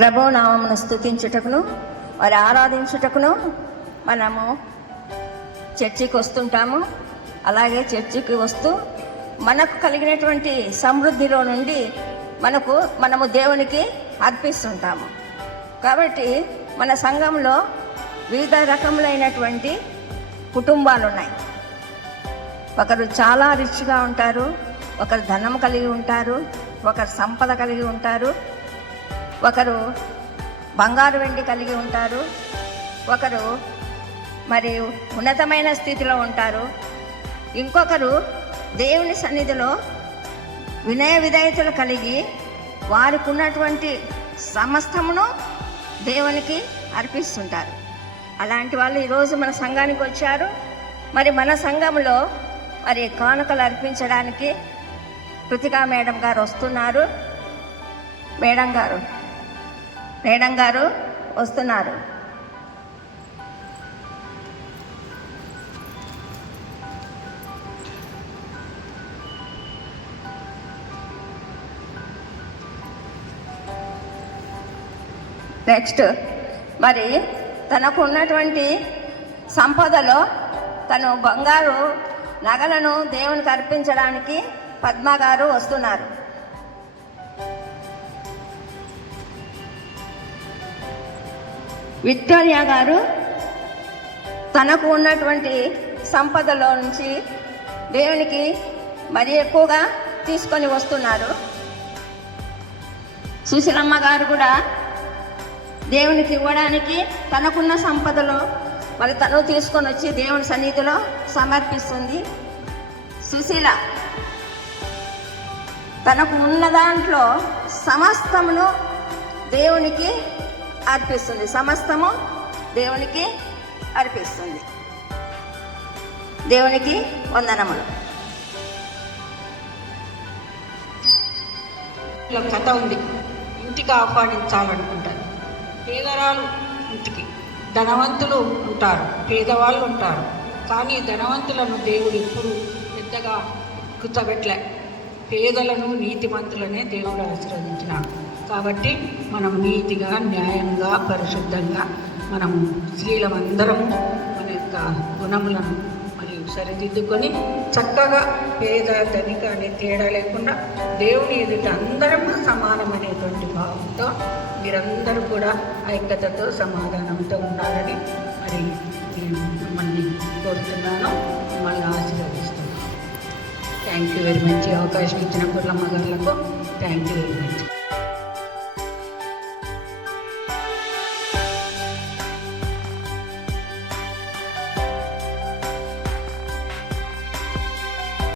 ప్రభు నామమును స్తుతించుటకును మరి ఆరాధించుటకును మనము చర్చికి వస్తుంటాము. అలాగే చర్చికి వస్తూ మనకు కలిగినటువంటి సమృద్ధిలో నుండి మనము దేవునికి అర్పిస్తుంటాము. కాబట్టి మన సంఘంలో వివిధ రకములైనటువంటి కుటుంబాలు ఉన్నాయి. ఒకరు చాలా రిచ్గా ఉంటారు, ఒకరు ధనం కలిగి ఉంటారు, ఒకరు సంపద కలిగి ఉంటారు, ఒకరు బంగారు వెండి కలిగి ఉంటారు, ఒకరు మరి ఉన్నతమైన స్థితిలో ఉంటారు, ఇంకొకరు దేవుని సన్నిధిలో వినయ విధేయతలు కలిగి వారికి ఉన్నటువంటి సమస్తమును దేవునికి అర్పిస్తుంటారు. అలాంటి వాళ్ళు ఈరోజు మన సంఘానికి వచ్చారు. మరి మన సంఘంలో మరి కానుకలు అర్పించడానికి కృతికా మేడం గారు వస్తున్నారు. మేడం గారు వస్తున్నారు. నెక్స్ట్ మరి తనకు ఉన్నటువంటి సంపదలో తను బంగారు నగలను దేవునికి అర్పించడానికి పద్మ గారు వస్తున్నారు. విక్టోరియా గారు తనకు ఉన్నటువంటి సంపదలో నుంచి దేవునికి మరి ఎక్కువగా తీసుకొని వస్తున్నారు. సుశీలమ్మ గారు కూడా దేవునికి ఇవ్వడానికి తనకున్న సంపదలో మరి తను తీసుకొని వచ్చి దేవుని సన్నిధిలో సమర్పిస్తుంది. సుశీల తనకు ఉన్న దాంట్లో సమస్తమును దేవునికి అర్పిస్తుంది. సమస్తము దేవునికి అర్పిస్తుంది. దేవునికి వందనములు. కథ ఉంది. ఇంటికి ఆహ్వానించాలనుకుంటారు. పేదరాలు ఇంటికి ధనవంతులు ఉంటారు, పేదవాళ్ళు ఉంటారు. కానీ ధనవంతులను దేవుడు ఎప్పుడు పెద్దగా కూర్చోబెట్టలే. పేదలను నీతిమంతులనే దేవుడు ఆశీర్వదించినాడు. కాబట్టి మనం నీతిగా, న్యాయంగా, పరిశుద్ధంగా మనం స్త్రీలమందరము మన యొక్క గుణములను మరియు సరిదిద్దుకొని చక్కగా పేద ధనిక అనే తేడా లేకుండా దేవుని ఎదుట అందరము సమానమనేటువంటి భావంతో మీరందరూ కూడా ఐక్యతతో సమాధానంతో ఉండాలని మరి నేను మిమ్మల్ని కోరుతున్నాను, మిమ్మల్ని ఆశీర్వదిస్తున్నాను. Thank you very much. అవకాశం ఇచ్చిన కుర్లమ్మ గారులకు థ్యాంక్ యూ వెరీ మచ్.